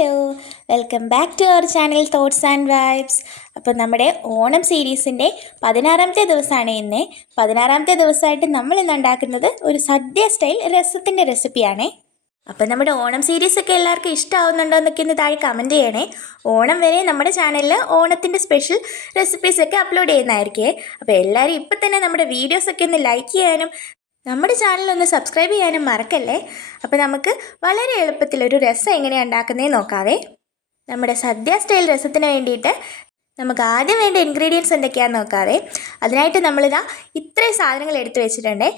Hello, welcome back to our channel thoughts and vibes. അപ്പോൾ നമ്മുടെ ഓണം സീരീസിൻ്റെ 16ാമത്തെ ദിവസമാണ് ഇന്ന്. 16ാമത്തെ ദിവസമായിട്ട് നമ്മൾ ഇന്ന് ഉണ്ടാക്കുന്നത് ഒരു സദ്യ സ്റ്റൈൽ രസത്തിൻ്റെ റെസിപ്പിയാണേ. അപ്പോൾ നമ്മുടെ ഓണം സീരീസൊക്കെ എല്ലാവർക്കും ഇഷ്ടമാവുന്നുണ്ടോ എന്നൊക്കെ ഒന്ന് താഴെ കമൻറ്റ് ചെയ്യണേ. ഓണം വരെ നമ്മുടെ ചാനലിൽ ഓണത്തിൻ്റെ സ്പെഷ്യൽ റെസിപ്പീസൊക്കെ അപ്ലോഡ് ചെയ്യുന്നതായിരിക്കേ. അപ്പോൾ എല്ലാവരും ഇപ്പം തന്നെ നമ്മുടെ വീഡിയോസൊക്കെ ഒന്ന് ലൈക്ക് ചെയ്യാനും നമ്മുടെ ചാനലൊന്ന് സബ്സ്ക്രൈബ് ചെയ്യാനും മറക്കല്ലേ. അപ്പോൾ നമുക്ക് വളരെ എളുപ്പത്തിലൊരു രസം എങ്ങനെയാണ് ഉണ്ടാക്കുന്നതെന്ന് നോക്കാവേ. നമ്മുടെ സദ്യ സ്റ്റൈൽ രസത്തിന് വേണ്ടിയിട്ട് നമുക്ക് ആദ്യം വേണ്ട ഇൻഗ്രീഡിയൻസ് എന്തൊക്കെയാണെന്ന് നോക്കാവേ. അതിനായിട്ട് നമ്മളിതാ ഇത്രയും സാധനങ്ങൾ എടുത്തു വെച്ചിട്ടുണ്ട്.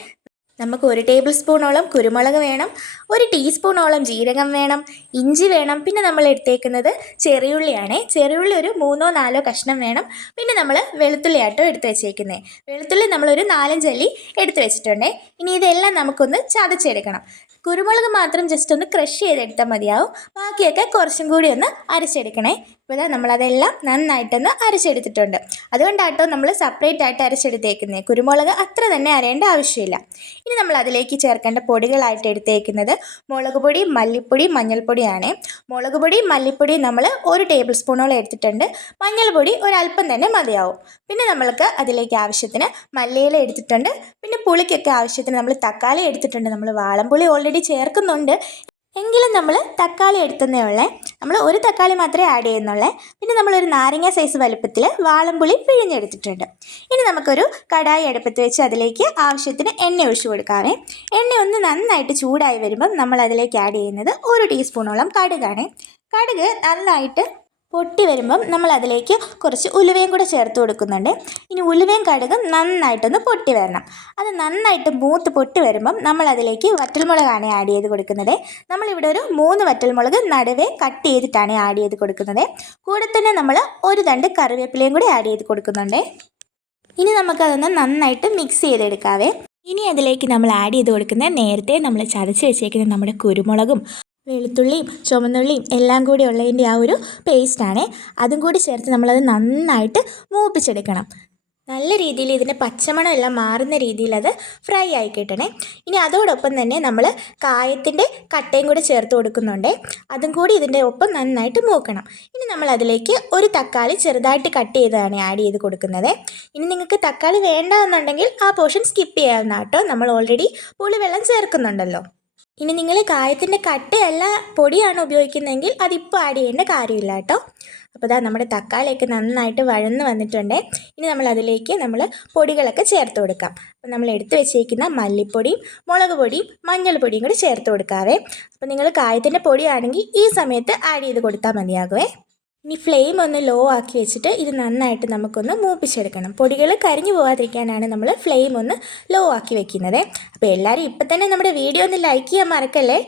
നമുക്ക് 1 ടേബിൾ സ്പൂണോളം കുരുമുളക് വേണം, 1 ടീസ്പൂണോളം ജീരകം വേണം, ഇഞ്ചി വേണം, പിന്നെ നമ്മൾ എടുത്തേക്കുന്നത് ചെറിയുള്ളിയാണ്. ചെറിയുള്ളി ഒരു 3-4 കഷ്ണം വേണം. പിന്നെ നമ്മൾ വെളുത്തുള്ളി ആട്ടോ എടുത്ത് വെച്ചേക്കുന്നത്. വെളുത്തുള്ളി നമ്മളൊരു 4-5 അല്ലി എടുത്ത് വെച്ചിട്ടുണ്ട്. ഇനി ഇതെല്ലാം നമുക്കൊന്ന് ചതച്ചെടുക്കണം. കുരുമുളക് മാത്രം ജസ്റ്റ് ഒന്ന് ക്രഷ് ചെയ്തെടുത്താൽ മതിയാവും. ബാക്കിയൊക്കെ കുറച്ചും കൂടി ഒന്ന് അരച്ചെടുക്കണേ. ഇപ്പോൾ നമ്മളതെല്ലാം നന്നായിട്ടൊന്ന് അരച്ചെടുത്തിട്ടുണ്ട്. അതുകൊണ്ടാട്ടോ നമ്മൾ സെപ്പറേറ്റ് ആയിട്ട് അരച്ചെടുത്തേക്കുന്നത്. കുരുമുളക് അത്ര തന്നെ അരയേണ്ട ആവശ്യമില്ല. ഇനി നമ്മൾ അതിലേക്ക് ചേർക്കേണ്ട പൊടികളായിട്ട് എടുത്തേക്കുന്നത് മുളക് പൊടി, മല്ലിപ്പൊടി, മഞ്ഞൾപ്പൊടിയാണ്. മുളക് പൊടി, മല്ലിപ്പൊടി നമ്മൾ 1 ടേബിൾ സ്പൂണോളം എടുത്തിട്ടുണ്ട്. മഞ്ഞൾപ്പൊടി ഒരല്പം തന്നെ മതിയാവും. പിന്നെ നമ്മൾക്ക് അതിലേക്ക് ആവശ്യത്തിന് മല്ലിയില എടുത്തിട്ടുണ്ട്. പിന്നെ പുളിക്കൊക്കെ ആവശ്യത്തിന് നമ്മൾ തക്കാളി എടുത്തിട്ടുണ്ട്. നമ്മൾ വാളംപുളി ഓൾറെഡി ചേർക്കുന്നുണ്ട്, എങ്കിലും നമ്മൾ തക്കാളി എടുത്തതേ ഉള്ളേ. നമ്മൾ 1 തക്കാളി മാത്രമേ ആഡ് ചെയ്യുന്നുള്ളേ. പിന്നെ നമ്മളൊരു നാരങ്ങ സൈസ് വലുപ്പത്തിൽ വാളംപുളി പിഴിഞ്ഞെടുത്തിട്ടുണ്ട്. ഇനി നമുക്കൊരു കടായി അടുപ്പത്ത് വെച്ച് അതിലേക്ക് ആവശ്യത്തിന് എണ്ണ ഒഴിച്ചു കൊടുക്കാവേ. എണ്ണ ഒന്ന് നന്നായിട്ട് ചൂടായി വരുമ്പം നമ്മൾ അതിലേക്ക് ആഡ് ചെയ്യുന്നത് 1 ടീസ്പൂണോളം കടുകാണ്. കടുക് നന്നായിട്ട് പൊട്ടി വരുമ്പം നമ്മൾ അതിലേക്ക് കുറച്ച് ഉലുവയും കൂടെ ചേർത്ത് കൊടുക്കുന്നുണ്ട്. ഇനി ഉലുവയും കടുകും നന്നായിട്ടൊന്ന് പൊട്ടി വരണം. അത് നന്നായിട്ട് മൂത്ത് പൊട്ടി വരുമ്പം നമ്മൾ അതിലേക്ക് വറ്റൽമുളകാണ് ആഡ് ചെയ്ത് കൊടുക്കുന്നത്. നമ്മളിവിടെ ഒരു 3 വറ്റൽമുളക് നടുവേ കട്ട് ചെയ്തിട്ടാണ് ആഡ് ചെയ്ത് കൊടുക്കുന്നത്. കൂടെ തന്നെ നമ്മൾ 1 തണ്ട് കറിവേപ്പിലയും കൂടി ആഡ് ചെയ്ത് കൊടുക്കുന്നുണ്ട്. ഇനി നമുക്കതൊന്ന് നന്നായിട്ട് മിക്സ് ചെയ്തെടുക്കാവേ. ഇനി അതിലേക്ക് നമ്മൾ ആഡ് ചെയ്ത് കൊടുക്കുന്നത് നേരത്തെ നമ്മൾ ചതച്ച് വെച്ചേക്കുന്ന നമ്മുടെ കുരുമുളകും വെളുത്തുള്ളിയും ചുവന്നുള്ളിയും എല്ലാം കൂടി ഉള്ളതിൻ്റെ ആ ഒരു പേസ്റ്റാണ്. അതും കൂടി ചേർത്ത് നമ്മളത് നന്നായിട്ട് മൂപ്പിച്ചെടുക്കണം. നല്ല രീതിയിൽ ഇതിൻ്റെ പച്ചമണം എല്ലാം മാറുന്ന രീതിയിൽ അത് ഫ്രൈ ആയി കിട്ടണേ. ഇനി അതോടൊപ്പം തന്നെ നമ്മൾ കായത്തിൻ്റെ കട്ടയും കൂടി ചേർത്ത് കൊടുക്കുന്നുണ്ട്. അതും കൂടി ഇതിൻ്റെ ഒപ്പം നന്നായിട്ട് മൂക്കണം. ഇനി നമ്മൾ അതിലേക്ക് 1 തക്കാളി ചെറുതായിട്ട് കട്ട് ചെയ്താണ് ആഡ് ചെയ്ത് കൊടുക്കുന്നത്. ഇനി നിങ്ങൾക്ക് തക്കാളി വേണ്ട എന്നുണ്ടെങ്കിൽ ആ പോർഷൻ സ്കിപ്പ് ചെയ്യാവുന്ന കേട്ടോ. നമ്മൾ ഓൾറെഡി പുളിവെള്ളം ചേർക്കുന്നുണ്ടല്ലോ. ഇനി നിങ്ങൾ കായത്തിൻ്റെ കട്ടയല്ല പൊടിയാണ് ഉപയോഗിക്കുന്നതെങ്കിൽ അതിപ്പോൾ ആഡ് ചെയ്യേണ്ട കാര്യമില്ല കേട്ടോ. അപ്പോൾ ഇതാ നമ്മുടെ തക്കാളിയൊക്കെ നന്നായിട്ട് വഴന്ന് വന്നിട്ടുണ്ട്. ഇനി അതിലേക്ക് നമ്മൾ പൊടികളൊക്കെ ചേർത്ത് കൊടുക്കാം. അപ്പോൾ നമ്മൾ എടുത്ത് വെച്ചേക്കുന്ന മല്ലിപ്പൊടിയും മുളക് പൊടിയും മഞ്ഞൾപ്പൊടിയും കൂടി ചേർത്ത് കൊടുക്കാവേ. അപ്പോൾ നിങ്ങൾ കായത്തിൻ്റെ പൊടിയാണെങ്കിൽ ഈ സമയത്ത് ആഡ് ചെയ്ത് കൊടുത്താൽ മതിയാകുമേ. ഇനി ഫ്ലെയിം ഒന്ന് ലോ ആക്കി വെച്ചിട്ട് ഇത് നന്നായിട്ട് നമുക്കൊന്ന് മൂപ്പിച്ചെടുക്കണം. പൊടികൾ കരിഞ്ഞു പോകാതിരിക്കാനാണ് നമ്മൾ ഫ്ലെയിം ഒന്ന് ലോ ആക്കി വെക്കുന്നത്. അപ്പോൾ എല്ലാവരും ഇപ്പം തന്നെ നമ്മുടെ വീഡിയോ ഒന്ന് ലൈക്ക് ചെയ്യാൻ മറക്കല്ലേ.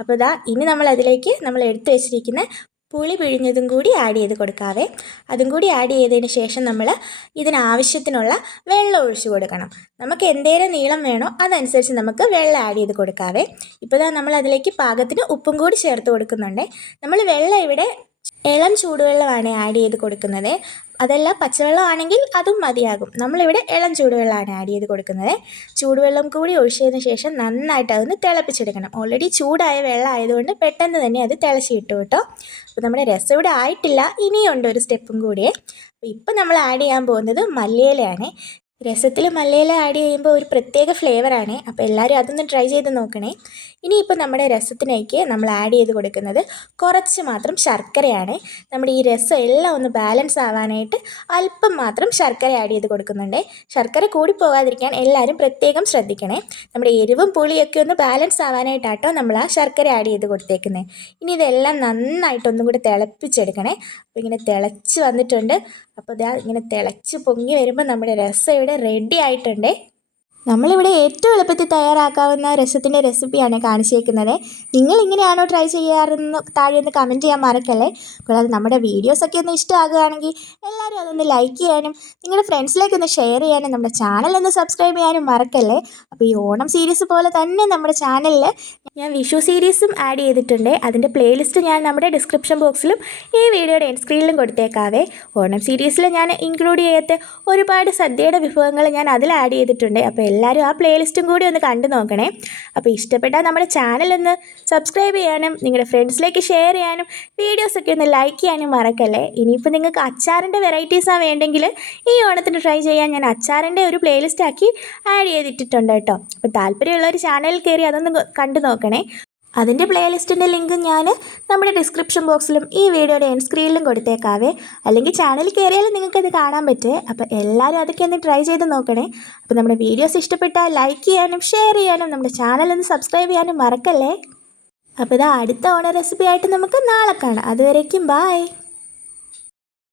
അപ്പോൾ ഇനി അതിലേക്ക് നമ്മൾ എടുത്തു വെച്ചിരിക്കുന്ന പുളി പിഴിഞ്ഞതും കൂടി ആഡ് ചെയ്ത് കൊടുക്കാവേ. അതും കൂടി ആഡ് ചെയ്തതിന് ശേഷം നമ്മൾ ഇതിനാവശ്യത്തിനുള്ള വെള്ളം ഒഴിച്ചു കൊടുക്കണം. നമുക്ക് എന്തേലും നീളം വേണോ അതനുസരിച്ച് നമുക്ക് വെള്ളം ആഡ് ചെയ്ത് കൊടുക്കാവേ. ഇപ്പോൾ നമ്മൾ അതിലേക്ക് പാകത്തിന് ഉപ്പും കൂടി ചേർത്ത് കൊടുക്കുന്നുണ്ട്. നമ്മൾ വെള്ളം ഇവിടെ ഇളം ചൂടുവെള്ളമാണ് ആഡ് ചെയ്ത് കൊടുക്കുന്നത്. അതല്ല പച്ചവെള്ളം ആണെങ്കിൽ അതും മതിയാകും. നമ്മളിവിടെ ഇളം ചൂടുവെള്ളമാണ് ആഡ് ചെയ്ത് കൊടുക്കുന്നത്. ചൂടുവെള്ളം കൂടി ഒഴിച്ചതിന് ശേഷം നന്നായിട്ട് അതൊന്ന് തിളപ്പിച്ചെടുക്കണം. ഓൾറെഡി ചൂടായ വെള്ളം ആയതുകൊണ്ട് പെട്ടെന്ന് തന്നെ അത് തിളച്ച് കിട്ടും കേട്ടോ. അപ്പോൾ നമ്മുടെ രസം ഇവിടെ ആയിട്ടില്ല, ഇനിയുണ്ട് ഒരു സ്റ്റെപ്പും കൂടിയേ. അപ്പോൾ ഇപ്പം നമ്മൾ ആഡ് ചെയ്യാൻ പോകുന്നത് മല്ലിയിലയാണ്. രസത്തിൽ മല്ലിയില ആഡ് ചെയ്യുമ്പോൾ ഒരു പ്രത്യേക ഫ്ലേവറാണ്. അപ്പോൾ എല്ലാവരും അതൊന്ന് ട്രൈ ചെയ്ത് നോക്കണേ. ഇനിയിപ്പോൾ നമ്മുടെ രസത്തിലേക്ക് നമ്മൾ ആഡ് ചെയ്ത് കൊടുക്കുന്നത് കുറച്ച് മാത്രം ശർക്കരയാണ്. നമ്മുടെ ഈ രസം എല്ലാം ഒന്ന് ബാലൻസ് ആവാനായിട്ട് അല്പം മാത്രം ശർക്കര ആഡ് ചെയ്ത് കൊടുക്കുന്നുണ്ട്. ശർക്കര കൂടി പോകാതിരിക്കാൻ എല്ലാവരും പ്രത്യേകം ശ്രദ്ധിക്കണേ. നമ്മുടെ എരിവും പുളിയൊക്കെ ഒന്ന് ബാലൻസ് ആവാനായിട്ടാട്ടോ നമ്മൾ ആ ശർക്കര ആഡ് ചെയ്ത് കൊടുത്തേക്കുന്നത്. ഇനി ഇതെല്ലാം നന്നായിട്ടൊന്നും കൂടി തിളപ്പിച്ചെടുക്കണേ. അപ്പോൾ ഇങ്ങനെ തിളച്ച് വന്നിട്ടുണ്ട്. അപ്പോൾ ഇങ്ങനെ തിളച്ച് പൊങ്ങി വരുമ്പോൾ നമ്മുടെ രസം ഇവിടെ റെഡി ആയിട്ടുണ്ട്. നമ്മളിവിടെ ഏറ്റവും എളുപ്പത്തിൽ തയ്യാറാക്കാവുന്ന രസത്തിൻ്റെ റെസിപ്പിയാണ് കാണിച്ചേക്കുന്നത്. നിങ്ങളിങ്ങനെയാണോ ട്രൈ ചെയ്യാറെന്ന് താഴെ ഒന്ന് കമൻറ്റ് ചെയ്യാൻ മറക്കല്ലേ. കൂടാതെ നമ്മുടെ വീഡിയോസൊക്കെ ഒന്ന് ഇഷ്ടമാകുകയാണെങ്കിൽ എല്ലാവരും അതൊന്ന് ലൈക്ക് ചെയ്യാനും നിങ്ങളുടെ ഫ്രണ്ട്സിലേക്കൊന്ന് ഷെയർ ചെയ്യാനും നമ്മുടെ ചാനലൊന്ന് സബ്സ്ക്രൈബ് ചെയ്യാനും മറക്കല്ലേ. അപ്പോൾ ഈ ഓണം സീരീസ് പോലെ തന്നെ നമ്മുടെ ചാനലിൽ ഞാൻ വിഷു സീരീസും ആഡ് ചെയ്തിട്ടുണ്ട്. അതിൻ്റെ പ്ലേലിസ്റ്റ് ഞാൻ നമ്മുടെ ഡിസ്ക്രിപ്ഷൻ ബോക്സിലും ഈ വീഡിയോയുടെ എൻഡ് സ്ക്രീനിലും കൊടുത്തേക്കാവേ. ഓണം സീരീസിൽ ഞാൻ ഇൻക്ലൂഡ് ചെയ്യാത്ത ഒരുപാട് സദ്യയുടെ വിഭവങ്ങൾ ഞാൻ അതിൽ ആഡ് ചെയ്തിട്ടുണ്ട്. അപ്പോൾ എല്ലാവരും ആ പ്ലേലിസ്റ്റും കൂടി ഒന്ന് കണ്ടു നോക്കണേ. അപ്പോൾ ഇഷ്ടപ്പെട്ടാൽ നമ്മുടെ ചാനലൊന്ന് സബ്സ്ക്രൈബ് ചെയ്യാനും നിങ്ങളുടെ ഫ്രണ്ട്സിലേക്ക് ഷെയർ ചെയ്യാനും വീഡിയോസൊക്കെ ഒന്ന് ലൈക്ക് ചെയ്യാനും മറക്കല്ലേ. ഇനിയിപ്പോൾ നിങ്ങൾക്ക് അച്ചാറിൻ്റെ വെറൈറ്റീസാണ് വേണ്ടെങ്കിൽ ഈ ഓണത്തിന് ട്രൈ ചെയ്യാൻ ഞാൻ അച്ചാറിൻ്റെ ഒരു പ്ലേലിസ്റ്റ് ആക്കി ആഡ് ചെയ്തിട്ടുണ്ട് കേട്ടോ. അപ്പോൾ താല്പര്യമുള്ളവർ ചാനലിൽ കയറി അതൊന്ന് കണ്ടു നോക്കണേ. അതിൻ്റെ പ്ലേലിസ്റ്റിൻ്റെ ലിങ്ക് ഞാൻ നമ്മുടെ ഡിസ്ക്രിപ്ഷൻ ബോക്സിലും ഈ വീഡിയോയുടെ എൻഡ് സ്ക്രീനിലും കൊടുത്തേക്കാവേ. അല്ലെങ്കിൽ ചാനലിൽ കയറിയാലും നിങ്ങൾക്കത് കാണാൻ പറ്റുമേ. അപ്പോൾ എല്ലാവരും അതൊക്കെ ഒന്ന് ട്രൈ ചെയ്ത് നോക്കണേ. അപ്പോൾ നമ്മുടെ വീഡിയോസ് ഇഷ്ടപ്പെട്ടാൽ ലൈക്ക് ചെയ്യാനും ഷെയർ ചെയ്യാനും നമ്മുടെ ചാനലൊന്ന് സബ്സ്ക്രൈബ് ചെയ്യാനും മറക്കല്ലേ. അപ്പോൾ ഇതാ അടുത്ത ഓണ റെസിപ്പി ആയിട്ട് നമുക്ക് നാളെ കാണാം. അതുവരേക്കും ബായ്.